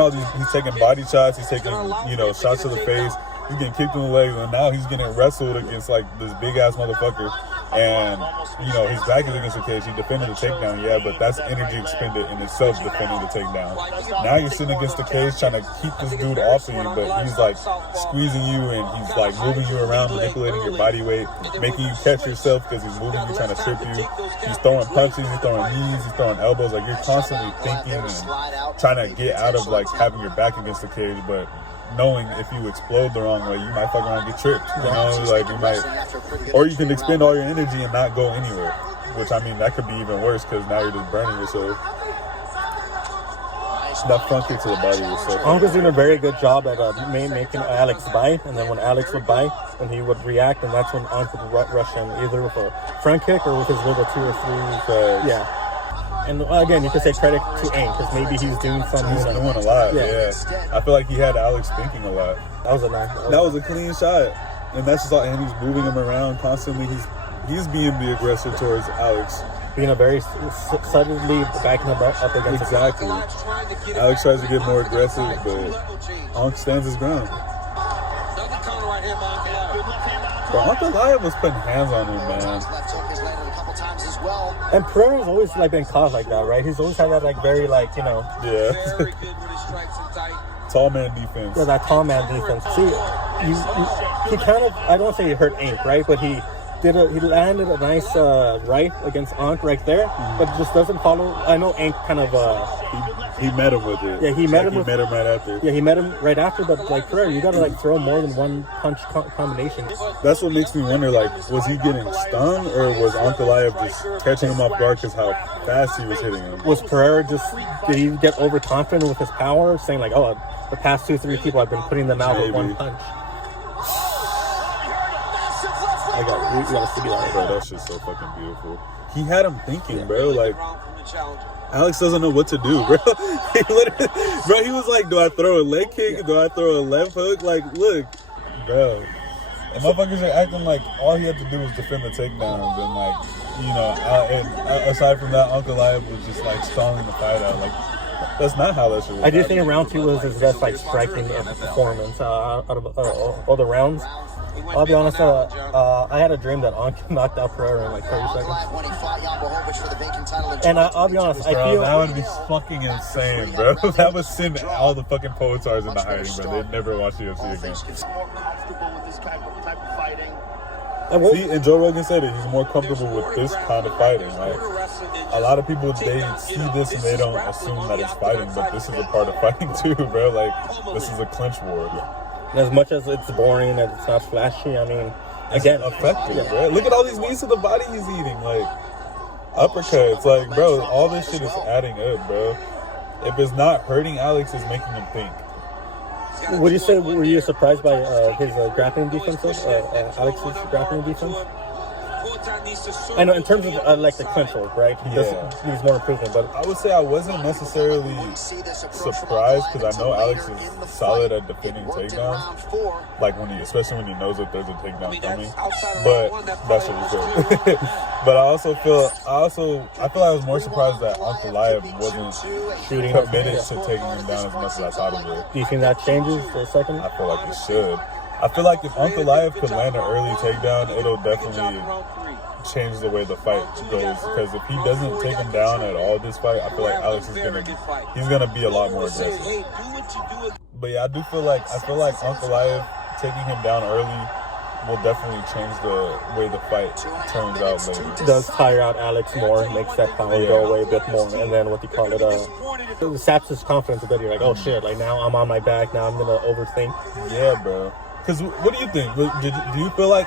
body shots, he's taking, you know, shots to the face, he's getting kicked in the legs, and now he's getting wrestled against, like, this big-ass motherfucker. And, you know, his back is against the cage. He defended the takedown, yeah, but that's energy expended in itself defending the takedown. Now you're sitting against the cage trying to keep this dude off of you, but he's, like, squeezing you and he's, like, moving you around, manipulating your body weight, making you catch yourself because he's moving you, trying to trip you. He's throwing punches, he's throwing knees, he's throwing elbows. Like, you're constantly thinking and trying to get out of, like, having your back against the cage, but knowing if you explode the wrong way, you might fuck around and get tripped. You know, like you might, or you can expend all your energy and not go anywhere. Which, I mean, that could be even worse because now you're just burning yourself. That front kick to the body was so. Ank was doing a very good job at making Alex bite, and then when Alex would bite, then he would react, and that's when Ank would rush in either with a front kick or with his little 2 or 3. Yeah. And again, you could say credit to Ank because maybe he's doing something. He's doing a lot, yeah. I feel like he had Alex thinking a lot. That was a nice. That was a clean shot, and that's just all. And he's moving him around constantly. He's being the aggressor towards Alex. Being a very suddenly backing him up against. Exactly. Alex tries to get more aggressive, but Ank stands his ground. But Ankalaev was putting hands on him, man. And Pereira's always like been caught like that, right? He's always had that like very like, you know. Yeah. Tall man defense. Yeah, that tall man defense. See, he kind of, I don't say he hurt Ank, right? But he landed a nice right against Ank right there, but just doesn't follow. I know Ank kind of he met him with it. Yeah, he met him right after. Yeah, he met him right after, but like Pereira, you gotta like throw more than one punch combination. That's what makes me wonder, like, was he getting stung or was Ankalaev just catching him off guard because how fast he was hitting him? Was Pereira did he get overconfident with his power, saying like, oh, the past 2-3 people I've been putting them out with one punch? We gotta see that. Bro, that shit's so fucking beautiful. He had him thinking, bro. Like, Alex doesn't know what to do, bro. He was like, do I throw a leg kick? Do I throw a left hook? Like, look, bro. And motherfuckers are acting like all he had to do was defend the takedowns. And, like, you know, aside from that, Ankalaev was just, like, stalling the fight out. Like, that's not how that shit was. I do think round 2 was his best, like, striking performance out of all the rounds. I'll be honest, I had a dream that Ank knocked out Pereira in like 30 seconds. And I'll be honest, I feel... That would be fucking insane, bro. That would send all the fucking poetars into hiding, bro. They'd never watch UFC again. See, and Joe Rogan said it. He's more comfortable with this kind of fighting. Like, a lot of people, they see this and they don't assume that it's fighting, but this is a part of fighting too, bro. Like, this is a clinch war. And as much as it's boring and it's not flashy, I mean, It's again, effective, bro. Look at all these knees to the body he's eating. Like, uppercuts. Like, bro, all this shit is adding up, bro. If it's not hurting Alex, it's making him think. Would you say, were you surprised by his grappling defense, Alex's grappling defense? I know, in terms of like the clinch hold, right? He needs more improvement, but I would say I wasn't necessarily surprised because I know Alex is solid at defending takedowns. Like especially when he knows that there's a takedown coming. But that's what we said. But I feel like I was more surprised that Ankalaev wasn't committed to taking him down as much as I thought he would. do you think that changes for a second? I feel like he should. I feel like if Ankalaev could land an early takedown, it'll definitely change the way the fight goes. Because if he doesn't take him down at all this fight, I feel like Alex is gonna be a lot more aggressive. But yeah, I feel like Ankalaev taking him down early will definitely change the way the fight turns out later. Does tire out Alex more, makes that power go away a bit more, and then it saps his confidence a bit. You're like, oh shit, like now I'm on my back, now I'm gonna overthink. Yeah, bro. Because what do you think? Do you feel like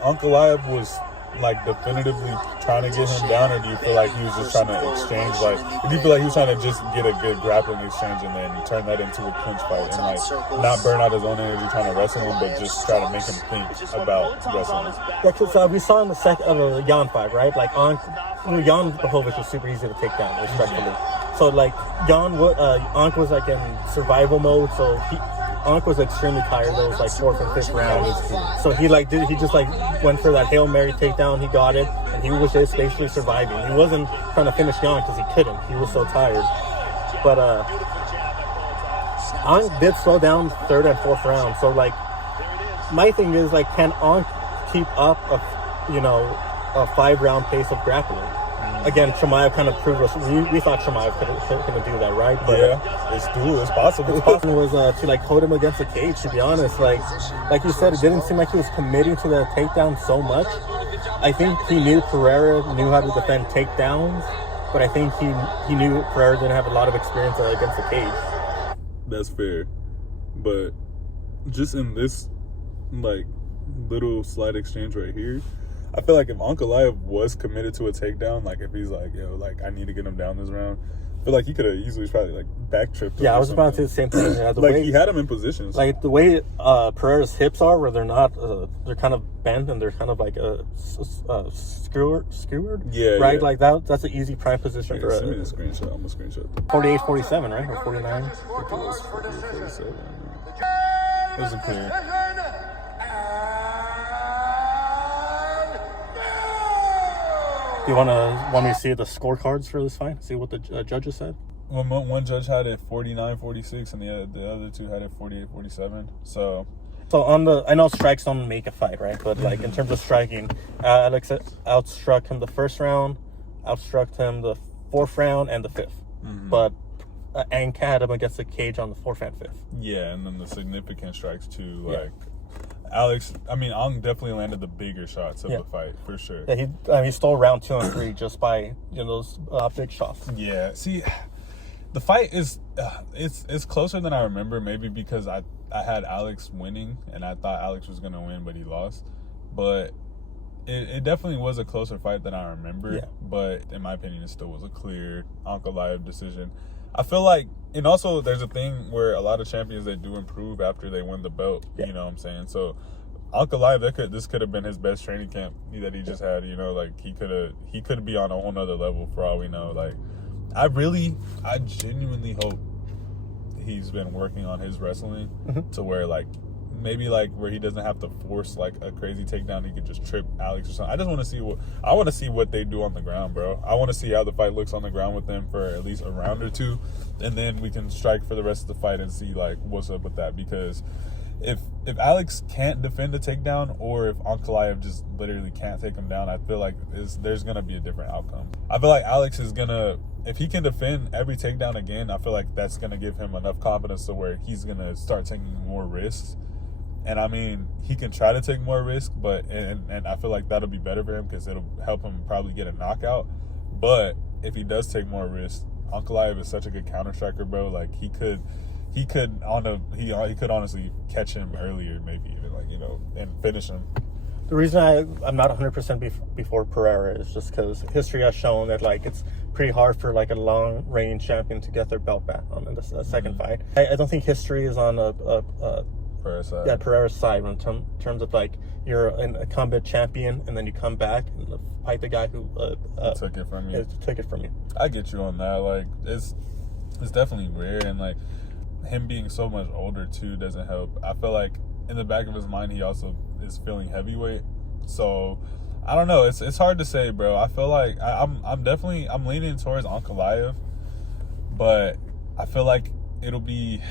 Ankalaev was like definitively trying to get him down, or do you feel like he was just trying to exchange? Like, do you feel like he was trying to just get a good grappling exchange and then turn that into a clinch fight and like not burn out his own energy trying to wrestle him, but just try to make him think about wrestling? So we saw in the second of a Jan fight, right? Like Jan Blachowicz was super easy to take down, respectfully. So like Ank was like in survival mode, so Ank was extremely tired those like 4th and 5th rounds. So he just went for that Hail Mary takedown, he got it, and he was just basically surviving. He wasn't trying to finish Jan because he couldn't. He was so tired. But Ank did slow down 3rd and 4th round. So like my thing is like, can Ank keep up a 5-round pace of grappling? Again, Chimaev kind of proved us. We thought Chimaev couldn't do that, right? But it's possible. It's possible was to like hold him against the cage. To be honest, like you said, it didn't seem like he was committing to the takedown so much. I think he knew Pereira knew how to defend takedowns, but I think he knew Pereira didn't have a lot of experience against the cage. That's fair, but just in this like little slight exchange right here, I feel like if Ankalaev was committed to a takedown, like if he's like, yo, like I need to get him down this round, I feel like he could have easily probably like backtripped him. Yeah, I was about to say the same thing. Yeah, like he had him in positions. Like the way Pereira's hips are, where they're not, they're kind of bent and they're kind of like skewered. Yeah, right. Yeah. Like that's an easy prime position for. Send me the screenshot. I'm gonna screenshot. 48-47, right, or 49? I think it was 47. It wasn't clear. Do you want me to see the scorecards for this fight? See what the judges said? Well, one judge had it 49-46, and the other two had it 48-47. So I know strikes don't make a fight, right? But like in terms of striking, Alex outstruck him the 1st round, outstruck him the 4th round, and the 5th. Mm-hmm. But Ank had him against the cage on the 4th and 5th. Yeah, and then the significant strikes too, like. Ang definitely landed the bigger shots of the fight, for sure. Yeah, he stole round 2 and 3 just by those big shots. Yeah, see, the fight is it's closer than I remember, maybe because I had Alex winning, and I thought Alex was going to win, but he lost. But it definitely was a closer fight than I remember, but in my opinion, it still was a clear Ankalaev decision. I feel like, and also there's a thing where a lot of champions, they do improve after they win the belt, you know what I'm saying? So Ankalaev, this could have been his best training camp that he just had, like he could be on a whole nother level for all we know. Like I genuinely hope he's been working on his wrestling to where like maybe like where he doesn't have to force like a crazy takedown, he could just trip Alex or something. I want to see what they do on the ground, bro. I want to see how the fight looks on the ground with them for at least a round or two, and then we can strike for the rest of the fight and see like what's up with that. Because if Alex can't defend a takedown, or if Ankalaev just literally can't take him down, I feel like there's gonna be a different outcome. I feel like Alex is gonna, if he can defend every takedown again, I feel like that's gonna give him enough confidence to where he's gonna start taking more risks. And I mean, he can try to take more risk, but and I feel like that'll be better for him because it'll help him probably get a knockout. But if he does take more risks, Ankalaev is such a good counter striker, bro. Like he could honestly catch him earlier, maybe even and finish him. The reason I'm not 100% before Pereira is just because history has shown that like it's pretty hard for like a long range champion to get their belt back on the second fight. I don't think history is on Pereira's side. Yeah, Pereira's side in terms of like you're an incumbent champion and then you come back and fight the guy who took it from you. Took it from you. I get you on that. Like it's definitely rare, and like him being so much older too doesn't help. I feel like in the back of his mind he also is feeling heavyweight. So I don't know. It's hard to say, bro. I feel like I'm leaning towards Ankalaev, but I feel like it'll be.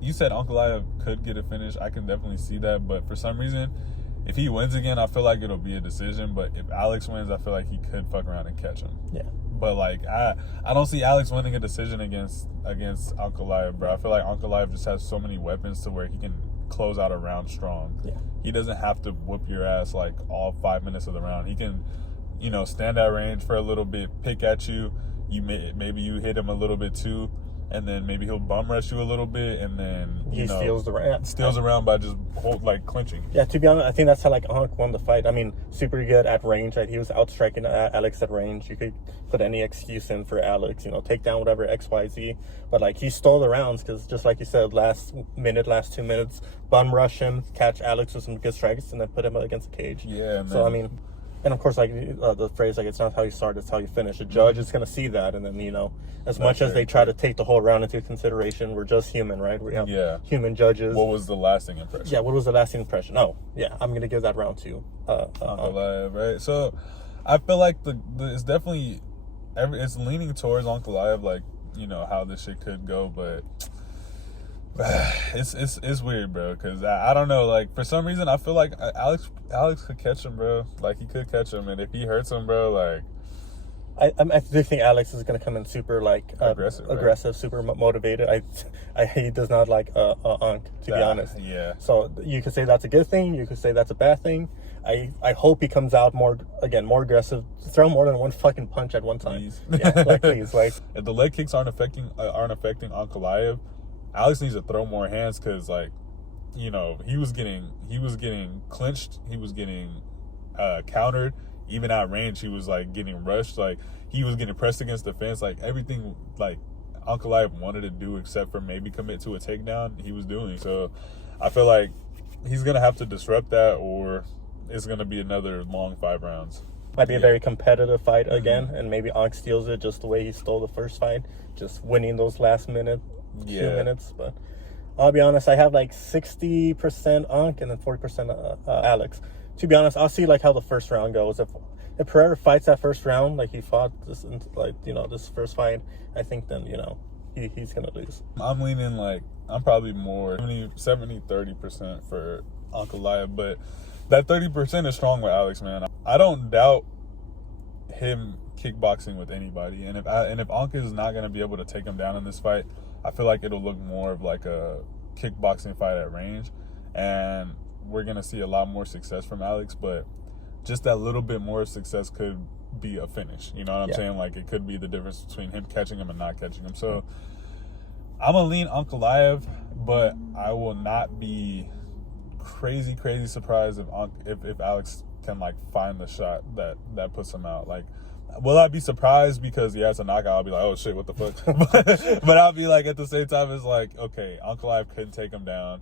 You said Ankalaev could get a finish. I can definitely see that, but for some reason, if he wins again, I feel like it'll be a decision. But if Alex wins, I feel like he could fuck around and catch him. Yeah. But like I don't see Alex winning a decision against Ankalaev, bro. I feel like Ankalaev just has so many weapons to where he can close out a round strong. Yeah. He doesn't have to whoop your ass like all 5 minutes of the round. He can, stand at range for a little bit, pick at you. Maybe you hit him a little bit too, and then maybe he'll bum rush you a little bit, and then he steals the round. Steals around by just clinching. Yeah, to be honest, I think that's how like Ankh won the fight. I mean, super good at range. Right? He was outstriking Alex at range. You could put any excuse in for Alex, take down whatever XYZ. But like he stole the rounds because just like you said, last 2 minutes, bum rush him, catch Alex with some good strikes, and then put him against the cage. Yeah. So I mean. And of course, like the phrase, like it's not how you start, it's how you finish. The judge is going to see that, and then as much as they try to take the whole round into consideration, we're just human, right? We have human judges. What was the lasting impression? Yeah, what was the lasting impression? Oh, yeah, I'm going to give that round to Ankalaev, right? So I feel like it's definitely it's leaning towards Ankalaev, like how this shit could go, but. It's weird, bro, because I don't know, like for some reason I feel like Alex could catch him, bro. Like he could catch him, and if he hurts him, bro, like I do think Alex is going to come in super like aggressive, super motivated. He does not like Ankh, to be honest. Yeah. So you could say that's a good thing. You could say that's a bad thing. I hope he comes out more aggressive. Throw more than one fucking punch at one time. Please. Yeah, please. If the leg kicks aren't affecting Ankalaev, Alex needs to throw more hands because, like, he was getting clinched. He was getting countered. Even at range, he was, like, getting rushed. Like, he was getting pressed against the fence. Like, everything, like, Ankalaev wanted to do except for maybe commit to a takedown, he was doing. So, I feel like he's going to have to disrupt that, or it's going to be another long 5 rounds. Might be a very competitive fight again, and maybe Ankh steals it just the way he stole the first fight, just winning those last few minutes. But I'll be honest, I have like 60% Ankh and then 40% Alex. To be honest, I'll see like how the first round goes. If Pereira fights that first round like he fought this this first fight, I think then he's gonna lose. I'm leaning I'm probably more 70-30% for Ankalaev, but that 30% is strong with Alex, man. I don't doubt him kickboxing with anybody, and if Ankh is not gonna be able to take him down in this fight, I feel like it'll look more of like a kickboxing fight at range, and we're going to see a lot more success from Alex, but just that little bit more success could be a finish. You know what I'm saying? Like, it could be the difference between him catching him and not catching him. So I'm going to lean Ankalaev, but I will not be crazy surprised if Alex can, like, find the shot that puts him out. Like, will I be surprised because he has a knockout? I'll be like, oh shit, what the fuck? but I'll be like, at the same time, it's like, okay, Ankalaev couldn't take him down,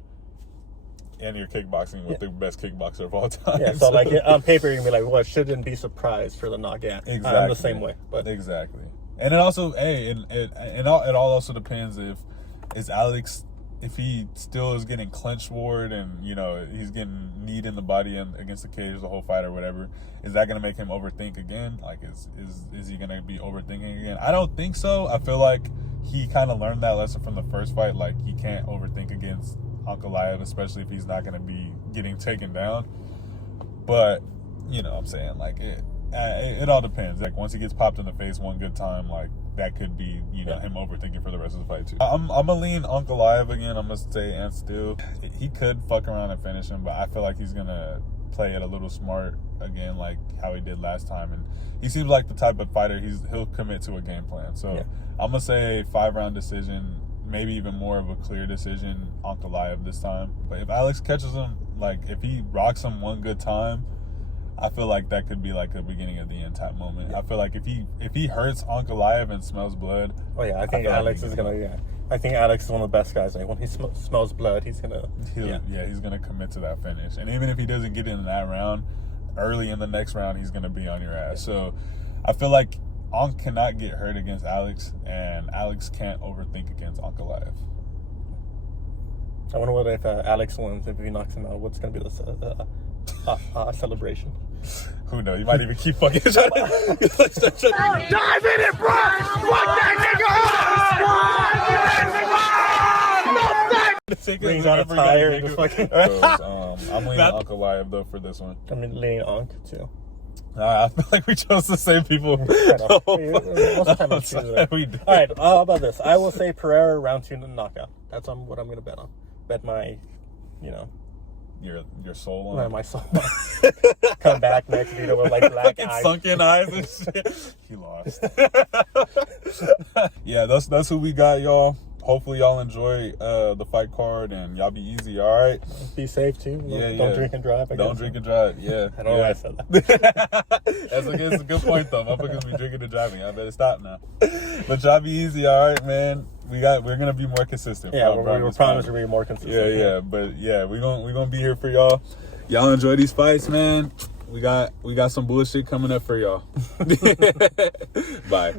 and you're kickboxing with the best kickboxer of all time. Yeah, so like on paper, you're gonna be like, well, shouldn't be surprised for the knockout. Exactly. I'm the same way, but exactly. And it also, it all also depends is Alex. If he still is getting clenched ward and, he's getting kneed in the body and against the cage the whole fight or whatever, is that going to make him overthink again? Like, is he going to be overthinking again? I don't think so. I feel like he kind of learned that lesson from the first fight. Like, he can't overthink against Ankalaev, especially if he's not going to be getting taken down. But, I'm saying, like, it all depends. Like, once he gets popped in the face one good time, like, that could be, you know, him overthinking for the rest of the fight too. I'm gonna lean Ankalaev again. I'm gonna say Ant Still. He could fuck around and finish him, but I feel like he's gonna play it a little smart again, like how he did last time. And he seems like the type of fighter he'll commit to a game plan. So I'm gonna say 5-round decision, maybe even more of a clear decision, Ankalaev this time. But if Alex catches him, like if he rocks him one good time, I feel like that could be like a beginning of the end type moment. I feel like if he hurts Ankalaev and smells blood, I think Alex is gonna. I think Alex is one of the best guys. Like when he smells blood, he's gonna. He's gonna commit to that finish. And even if he doesn't get in that round, early in the next round, he's gonna be on your ass. So I feel like Ank cannot get hurt against Alex, and Alex can't overthink against Ankalaev. I wonder what if Alex wins, if he knocks him out, what's gonna be the celebration? Who knows? You might even keep fucking trying to Dive in it, bro! Fuck that nigga! Brings out a tire and just fucking. I'm leaning Ankalaev though for this one. I mean, leaning Ank too. I feel like we chose the same people. Most of the time we choose it. We did. All right, how about this? I will say Pereira round 2 knockout. That's what I'm going to bet on. Bet my, your soul on my soul. Come back next video with like black eyes, sunken eyes and shit. He lost. Yeah, that's who we got, y'all. Hopefully y'all enjoy the fight card and y'all be easy, all right? Be safe too. Don't drink and drive. Don't drink and drive. Yeah. I don't know why I said that. That's a good point though. Motherfuckers be drinking and driving. I better stop now. But y'all be easy, all right, man. We're gonna be more consistent. Yeah, we're promised to be more consistent. Yeah. But yeah, we're gonna be here for y'all. Y'all enjoy these fights, man. We got some bullshit coming up for y'all. Bye.